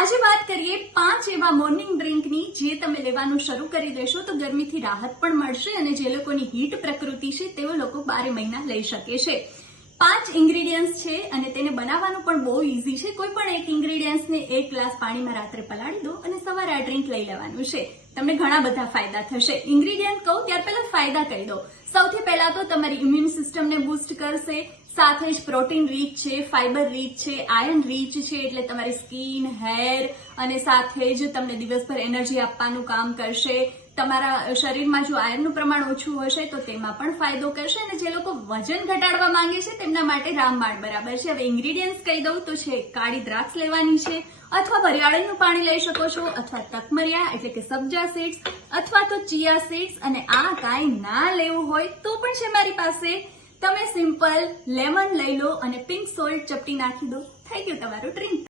આજે વાત કરીએ 5 એવા મોર્નિંગ ડ્રિંકની જે તમે લેવાનું શરૂ કરી દેશો તો ગરમીથી રાહત પણ મળશે અને જે લોકોની હીટ પ્રકૃતિ છે તેઓ લોકો 12 મહિના લઈ શકે છે. 5 ઇન્ગ્રેડિયન્ટ્સ છે અને તેને બનાવવાનું પણ બહુ ઈઝી છે. કોઈ પણ એક ઇન્ગ્રેડિયન્ટ્સને 1 ગ્લાસ પાણીમાં રાત્રે પલાળી દો અને સવારે આ ડ્રિંક લઈ લેવાનું છે. તમને ઘણા બધા ફાયદા થશે. ઇન્ગ્રેડિયન્ટ કહું ત્યાર પહેલા ફાયદા કહી દો. સૌથી પહેલા તો તમારી ઇમ્યુન સિસ્ટમને બૂસ્ટ કરશે, સાથે જ પ્રોટીન રીચ છે, ફાઈબર રીચ છે, આયર્ન રીચ છે, એટલે તમારી સ્કિન, હેર અને સાથે જ તમને દિવસભર એનર્જી આપવાનું કામ કરશે. તમારા શરીરમાં જો આયર્નનું પ્રમાણ ઓછું હશે તો તેમાં પણ ફાયદો કરશે અને જે લોકો વજન ઘટાડવા માંગે છે તેમના માટે રામબાણ બરાબર છે. હવે ઇન્ગ્રેડિયન્ટ્સ કહી દઉં તો છે કાળી દ્રાક્ષ લેવાની છે અથવા વરિયાળીનું પાણી લઈ શકો છો અથવા તકમરિયા એટલે કે સબ્જા સીડ્સ અથવા તો ચિયા સીડ્સ, અને આ કાંઈ ના લેવું હોય તો પણ છે મારી પાસે. તમે સિમ્પલ લેમન લઈ લો અને પિંક સોલ્ટ ચપટી નાખી દો, થઈ ગયું તમારું ડ્રિંક.